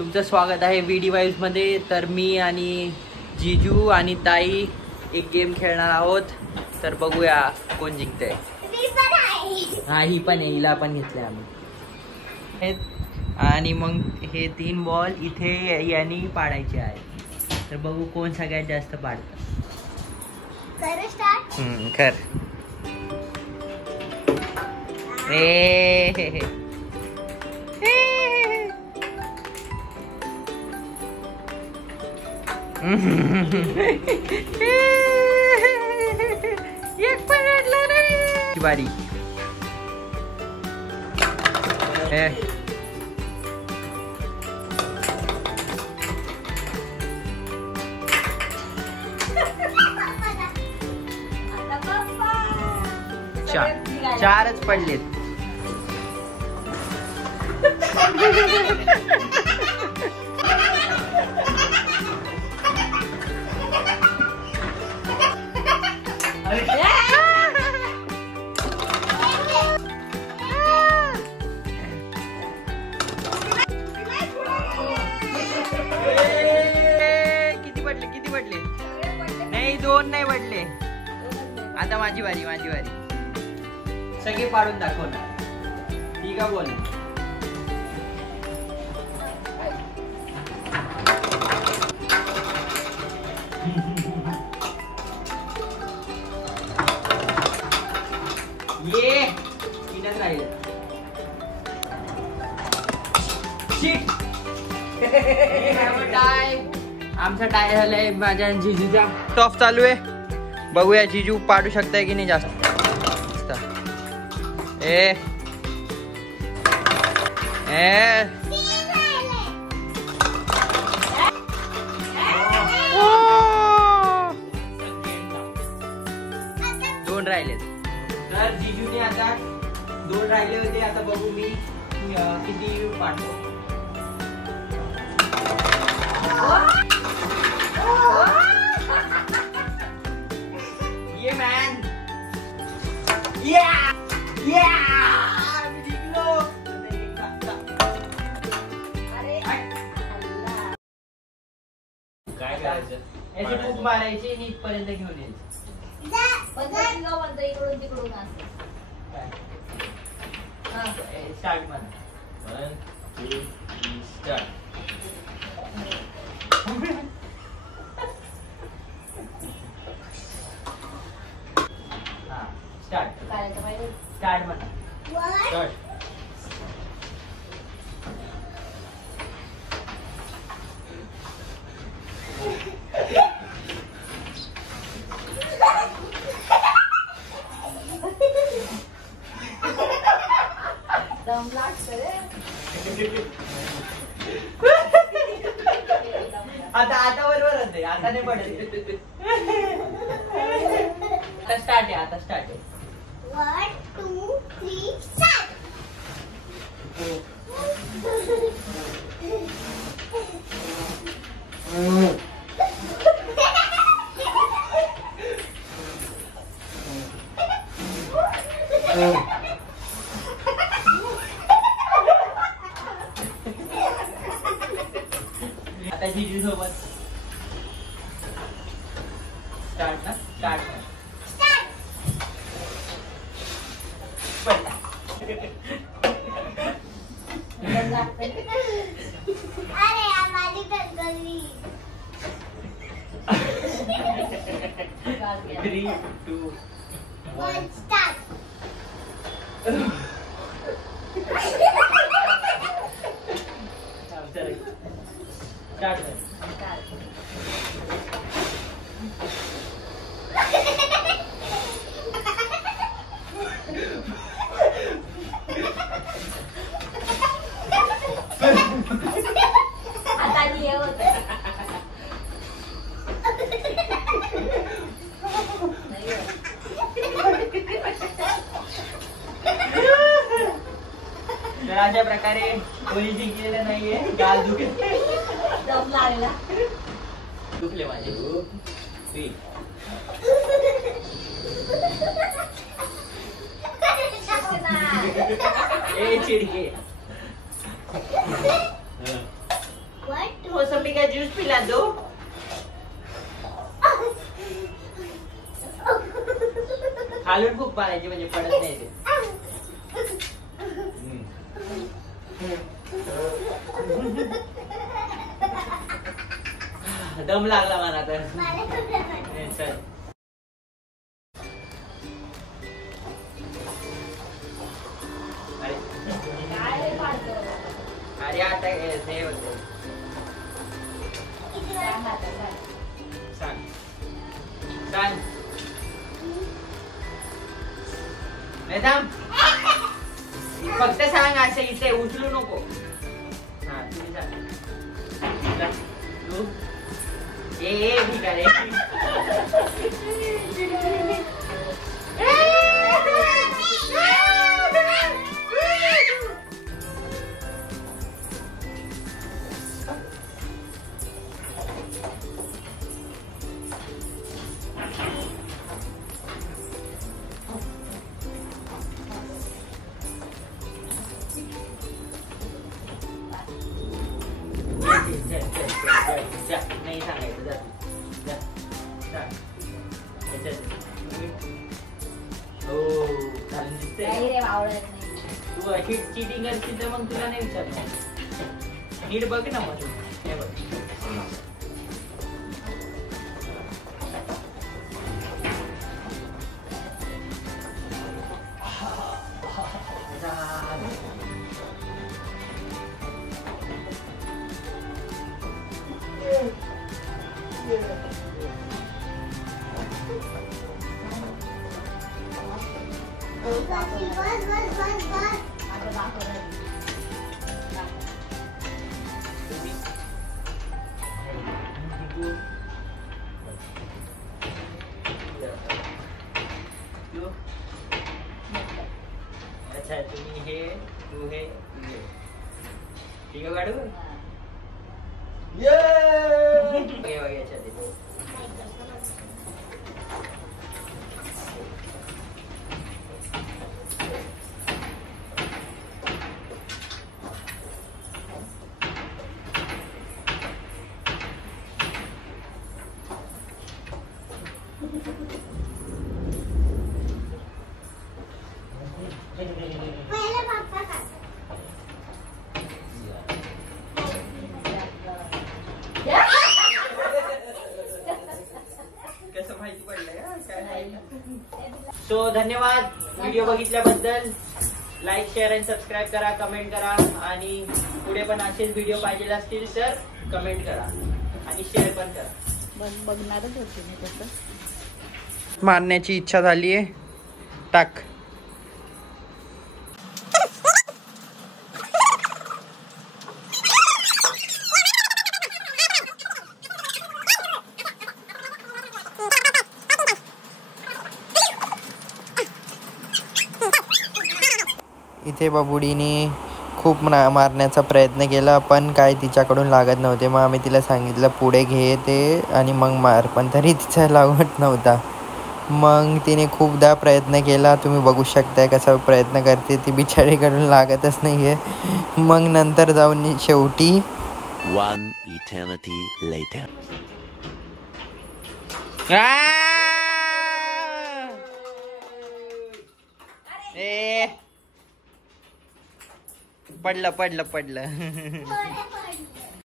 तुमचं स्वागत आहे VD Vibes मध्ये। तर मी आणि जीजू आणि ताई एक गेम खेळणार आहोत, तर बघूया कोण जिंकते। हा ही पण आहे, हिला पण घेतलंय आम्ही। आणि मग हे 3 बॉल इथे यांनी पाडायचे आहे, तर बघू कोण सगळ्यात जास्त पाडतं। कर एक पण अडला नाही। बारी चारच पडलेत। किती पडले? नाही 2 नाही पडले। आता माझी वारी सगळे पाडून दाखवणार, ठीक आहे बोल। ये 3च राहिले। आमचा टाय झालाय, माझ्या जीजूचा टॉप चालू आहे। बघूया जीजू पाडू शकताय की नाही जास्त। ए 2 राहिलेत। तर जीजूने आता 2 राहिले होते, आता बघू मी किती पाडतो। ये मॅन, काय करायचं? याची खूप मारायची आणि इथपर्यंत घेऊन यायचं। स्टार्ट म्हणा। 1 2 3 स्टार्ट। स्टार्ट म्हणा। स्टार्ट। आता बरोबर होते, आता नाही पडत। आता स्टार्ट आहे, आता स्टार्ट आहे। 1 2 3 स्टार्ट। आता जीजू सोबत स्टार्ट ना, स्टार्ट अरे हमारी गली 3 2 1 स्टार्ट। आता ये होत तर अशा प्रकारे कोणी जिंकलेलं नाहीये। गाल दुखले, दम लागला, दुखले माझे। 3 ए चिड़िए मोसंबी का ज्यूस पिला दो. खालून खूप पाडायची म्हणजे पडत नाही ते. दम लागला मला तर. चल अरे आता हे होते. सांग सांग नाही थांब. फक्त सांग असं इथे उचलू नको. हा तुम्ही सांग. तू ए भिकारे. नाही सांगायचं जा. हो चालेल दिसतंय. तू अशी चिटिंग करशील तर मग तुला नाही विचारणार. नीट बघ ना मग. हे बघ अच्छा तुम्ही हे तू हे ठीक आहे काढू. सो धन्यवाद व्हिडिओ बघितल्याबद्दल. लाईक शेअर आणि सबस्क्राईब करा, कमेंट करा आणि पुढे पण असेच व्हिडिओ पाहिजे असतील तर कमेंट करा आणि शेअर पण करा. बघणारच होती मी तसं. मारण्याची इच्छा झालीये. टाक. इथे बाबुडीने खूप मारण्याचा प्रयत्न केला पण काय तिच्याकडून लागत नव्हते. मग आम्ही तिला सांगितलं पुढे घे ते आणि मग मार, पण तरी तिचा लागत नव्हता. मग तिने खूपदा प्रयत्न केला. तुम्ही बघू शकताय कसा प्रयत्न करते ती. बिचारीकडून लागतच नाही आहे. मग नंतर जाऊन शेवटी One eternity later. पडलं.